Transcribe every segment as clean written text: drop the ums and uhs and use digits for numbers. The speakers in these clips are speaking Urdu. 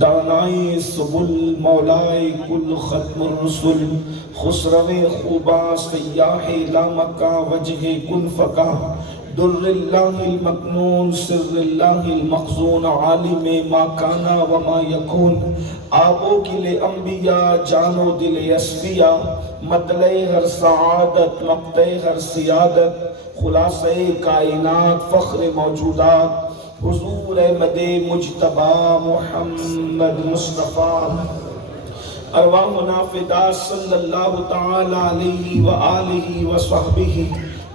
دانائی سبل مولائے کل ختم الرسل خسرو خوبا سیاح لامکا وجہ کن فکا در اللہ المکنون سر اللہ المخزون عالم ما کانا وما یکون آبو گل انبیاء جانو دل اسفیاء مطلع ہر سعادت مقطع ہر سیادت خلاصہ کائنات فخر موجودات حضور احمد مجتبی محمد مصطفیٰ ارواحنا فدا صلی اللہ تعالی علیہ وآلہ وصحبہ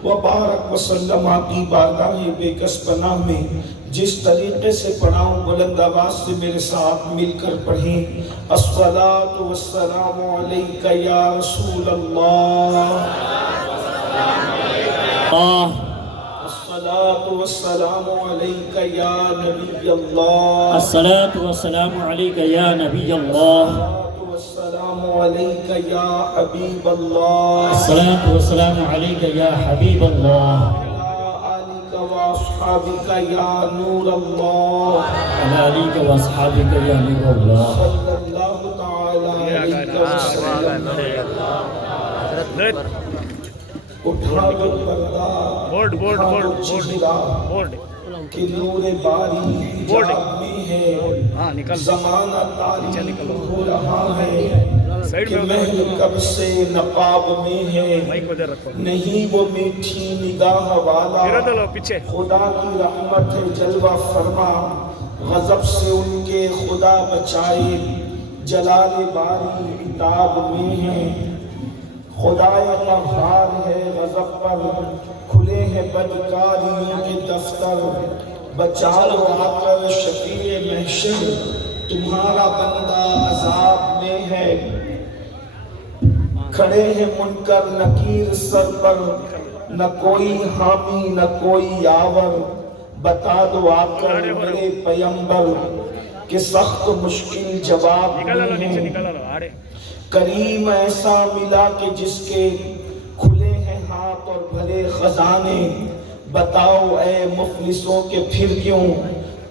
وبارک وسلم کی بارگاہ بے کس پناہ میں جس طریقے سے پڑھاؤں بلند آواز سے میرے ساتھ مل کر پڑھیں الصلاۃ والسلام علیک یا رسول اللہ الصلاۃ والسلام علیک یا نبی اللہ الصلاۃ والسلام علیک یا نبی اللہ السلام علیک یا حبیب اللہ الصلاۃ والسلام علیک یا حبیب اللہ آلک و اصحابک یا نور اللہ علیک و اصحابک یا نور اللہ صلی اللہ تعالی علیہ وسلم اٹھا دو پردہ بورڈ چہرہ کہ نور باری حجاب میں ہے زمانہ تاریخ ہو رہا ہے کہ محل کب سے نقاب میں ہے نہیں وہ میٹھی نگاہ والا خدا کی رحمت ہے جلوہ فرما غضب سے ان کے خدا بچائے جلال باری عتاب میں ہے خدای قہار ہے غضب پر کھلے ہیں بدکاریوں کے دفتر بچا لو آ کر شفیع محشر تمہارا بندہ عذاب میں ہے کھڑے ہیں منکر نکیر سر پر نہ کوئی حامی نہ کوئی یاور بتا دو آ کر میرے پیمبر کہ سخت مشکل جواب میں ہے کریم ایسا ملا کہ جس کے کھلے ہیں ہاتھ اور بھرے خزانے بتاؤ اے مفلسوں کے پھر کیوں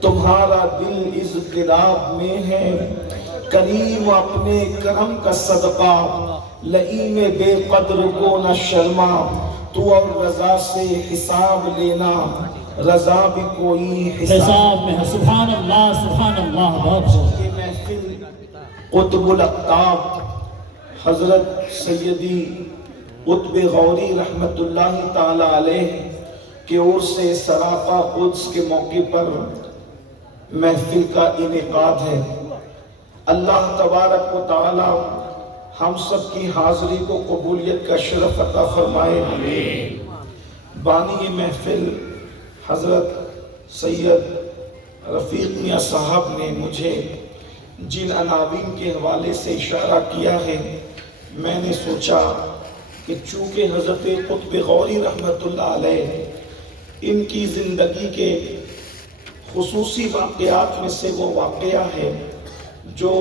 تمہارا دل اضطراب میں ہے کریم اپنے کرم کا صدقہ لئیم بے قدر کو نہ شرما تو اور رضا سے حساب لینا رضا بھی کوئی حساب میں ہے سبحان اللہ بہت یہ محفل قطب الاقطاب حضرت سیدی قطب غوری رحمت اللہ تعالی علیہ کی اور سے سراپا قدس کے موقع پر محفل کا انعقاد ہے اللہ تبارک و تعالی ہم سب کی حاضری کو قبولیت کا شرف عطا فرمائے بانی محفل حضرت سید رفیق میاں صاحب نے مجھے جن عناوین کے حوالے سے اشارہ کیا ہے میں نے سوچا کہ چونکہ حضرت قطب غوری رحمت اللہ علیہ ان کی زندگی کے خصوصی واقعات میں سے وہ واقعہ ہے جو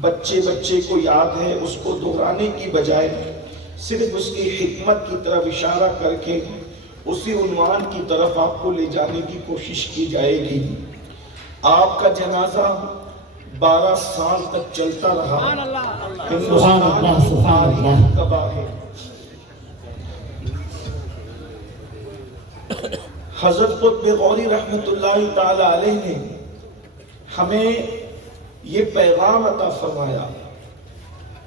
بچے کو یاد ہے اس کو دہرانے کی بجائے صرف اس کی حکمت کی طرف اشارہ کر کے اسی عنوان کی طرف آپ کو لے جانے کی کوشش کی جائے گی آپ کا جنازہ 12 سال تک چلتا رہا سبحان اللہ کبا ہے حضرت قطب غوری رحمت اللہ تعالی علیہ نے ہمیں یہ پیغام عطا فرمایا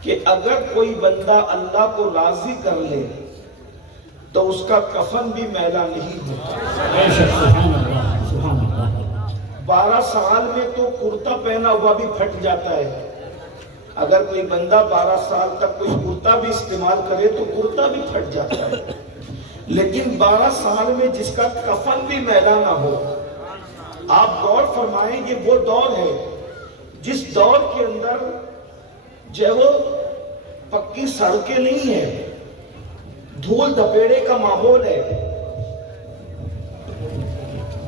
کہ اگر کوئی بندہ اللہ کو راضی کر لے تو اس کا کفن بھی میلا نہیں ہوتا 12 سال میں تو کرتا پہنا ہوا بھی پھٹ جاتا ہے اگر کوئی بندہ 12 سال تک کوئی کرتا بھی استعمال کرے تو کرتا بھی پھٹ جاتا ہے لیکن 12 سال میں جس کا کفن بھی میلا نہ ہو آپ غور فرمائیں یہ وہ دور ہے جس دور کے اندر جو وہ پکی سڑکیں نہیں ہیں دھول دھپیڑے کا ماحول ہے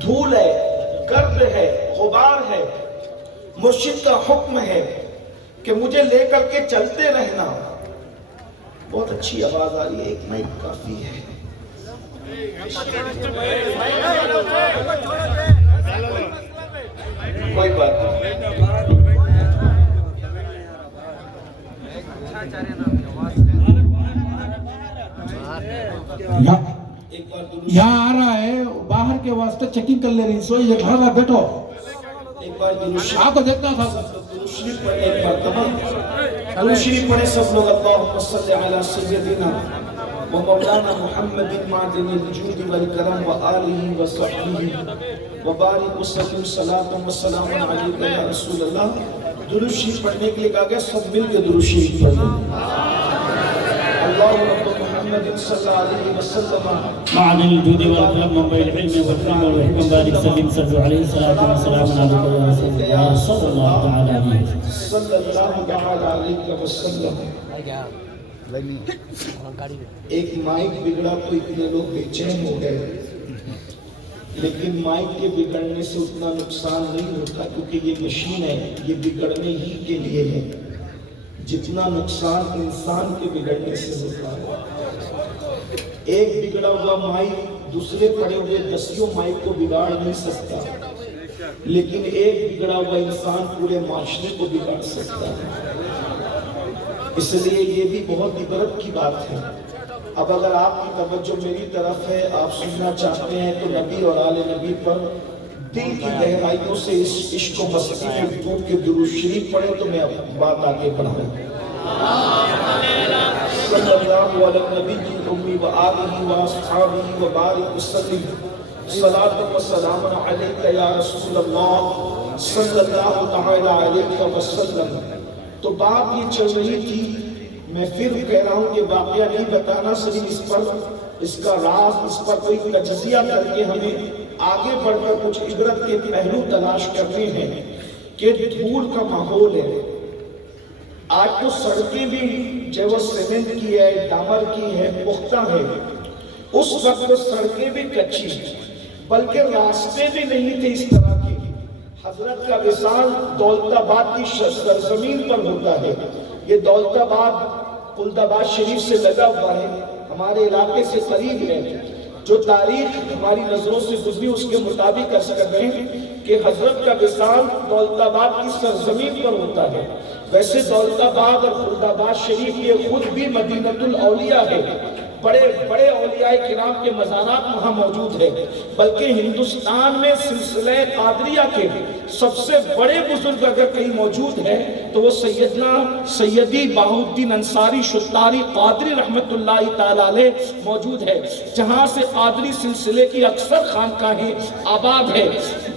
دھول ہے گرد ہے غبار ہے مرشد کا حکم ہے کہ مجھے لے کر کے چلتے رہنا بہت اچھی آواز آ رہی ہے ایک مائک کافی ہے کوئی بات نہیں ایک بار درود یہاں آ رہا ہے باہر کے واسطے چیکنگ کر لے رہی سو یہ گھر میں بیٹھو ایک بار درود آپ کو دیکھنا تھا درود شریف پڑھیں ایک مرتبہ درود شریف پڑھیں سب لوگ اللہم صلی علی سیدنا و مولانا محمد معدن الجود والکرم و آلہ و صحبہ و بارک وسلم صلاۃ و سلام علیک یا رسول اللہ. درود شریف پڑھنے کے لیے کہا گیا سب مل کے درود شریف پڑھیں. اللہ رب محمد صلی اللہ علیہ وسلم معدن الجود والكرم منبع العلم والعلم والحكم بارك سلم صلوا عليه الصلاة والسلام على رسول الله صلى الله تعالى عليه صلی اللہ تعالی علیہ وسلم. ایک مائک بگڑا تو اتنے لوگ بے چین ہو گئے، لیکن مائک کے بگڑنے سے اتنا نقصان نہیں ہوتا کیونکہ یہ مشین ہے، یہ بگڑنے ہی کے لیے ہے جتنا نقصان انسان کے بگڑنے سے ہوتا ہے. ایک بگڑا ہوا مائک دوسرے پڑے ہوئے دسیوں مائک کو بگاڑ نہیں سکتا، لیکن ایک بگڑا ہوا انسان پورے معاشرے کو بگاڑ سکتا ہے. اس لیے یہ بھی بہت عبرت کی بات ہے. اب اگر آپ کی توجہ میری طرف ہے، آپ سننا چاہتے ہیں تو نبی اور آل نبی پر دل کی گہرائیوں سے اس عشق و مستی میں ڈوب کے درود شریف پڑھیں تو میں بات آگے بڑھاؤں. صلی اللہ علیہ نبی امی و آلہ و اصحابہ و بارک وسلم صلاۃ و سلام علیک یا رسول اللہ صلی اللہ تعالی علیہ وسلم. تو بات یہ چل رہی تھی، میں پھر کہہ رہا ہوں کہ واقعہ نہیں بتانا، صرف اس کا راز، اس پر کوئی تجزیہ کر کے ہمیں آگے بڑھ کر کچھ عبرت کے پہلو تلاش کرنے ہیں کہ دھول کا ماحول ہے. آج تو سڑکیں بھی جو وہ سیمنٹ کی ہے، ڈامر کی ہے، پختہ ہے. اس وقت سڑکیں بھی کچی ہیں، بلکہ راستے بھی نہیں تھے اس طرح کے. حضرت کا وصال دولت آباد کی سرزمین پر ہوتا ہے. یہ دولت آباد خلد آباد شریف سے لگا ہوا ہے، ہمارے علاقے سے قریب ہے. جو تاریخ ہماری نظروں سے گزری اس کے مطابق عرض کر رہے ہیں کہ حضرت کا وصال دولت آباد کی سرزمین پر ہوتا ہے. ویسے دولت آباد اور خلد آباد شریف یہ خود بھی مدینۃ الاولیاء ہے، بڑے بڑے اولیاء کرام کے مزارات وہاں موجود ہیں. بلکہ ہندوستان میں سلسلہ قادریہ کے سب سے بڑے بزرگ اگر کہیں موجود ہے تو وہ سیدی بہاء الدین انصاری شتاری قادری رحمت اللہ تعالی علیہ موجود ہے، جہاں سے قادری سلسلے کی اکثر خانقاہیں آباد ہے.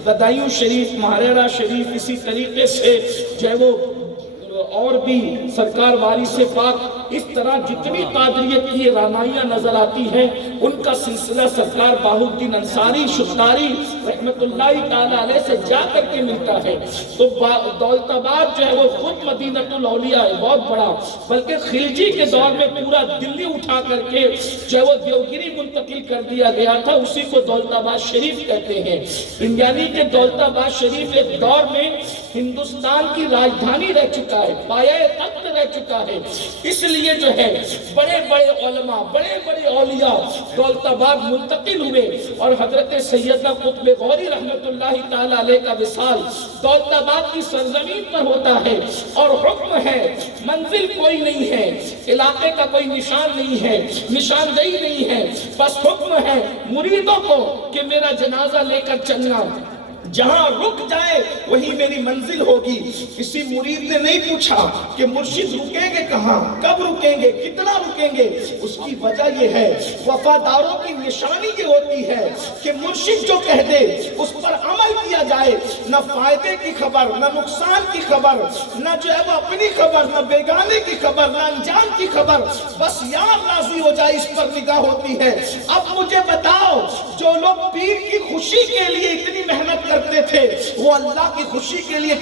بدایوں شریف، مہریرہ شریف، اسی طریقے سے جو ہے وہ اور بھی سرکار وارث پاک، اس طرح جتنی قادریت کی رانائیاں نظر آتی ہیں ان کا سلسلہ سرکار بہاء الدین انصاری شتاری رحمت اللہ تعالی علیہ سے جا کر کے ملتا ہے. تو دولت آباد جو ہے وہ خود مدینۃ الاولیاء ہے، بہت بڑا. بلکہ خلجی کے دور میں پورا دلی اٹھا کر کے جو ہے وہ دیوگری منتقل کر دیا گیا تھا، اسی کو دولت آباد شریف کہتے ہیں. یعنی کہ دولت آباد شریف ایک دور میں ہندوستان کی راجدھانی رہ چکا ہے، پایہ تخت رہ چکا ہے. اس لیے جو ہے بڑے بڑے علماء، بڑے بڑے اولیاء دولت آباد منتقل ہوئے اور حضرت سیدنا قطب غوری رحمت اللہ تعالی علیہ کا وصال دولت آباد کی سرزمین پر ہوتا ہے. اور حکم ہے، منزل کوئی نہیں ہے، علاقے کا کوئی نشان نہیں ہے، نشاندہی نہیں ہے، بس حکم ہے مریدوں کو کہ میرا جنازہ لے کر چلنا، جہاں رک جائے وہی میری منزل ہوگی. کسی مرید نے نہیں پوچھا کہ مرشد رکیں گے کہاں، کب رکیں گے، کتنا رکیں گے. اس کی وجہ یہ ہے، وفاداروں کی نشانی یہ ہوتی ہے کہ مرشد جو کہہ دے اس پر عمل کیا جائے. نہ فائدے کی خبر، نہ نقصان کی خبر، نہ جو ہے وہ اپنی خبر، نہ بیگانے کی خبر، نہ انجام کی خبر، بس یار راضی ہو جائے اس پر نگاہ ہوتی ہے. اب مجھے بتاؤ، جو لوگ پیر کی خوشی کے لیے اتنی محنت کرتے تھے وہ اللہ کی خوشی کے لیے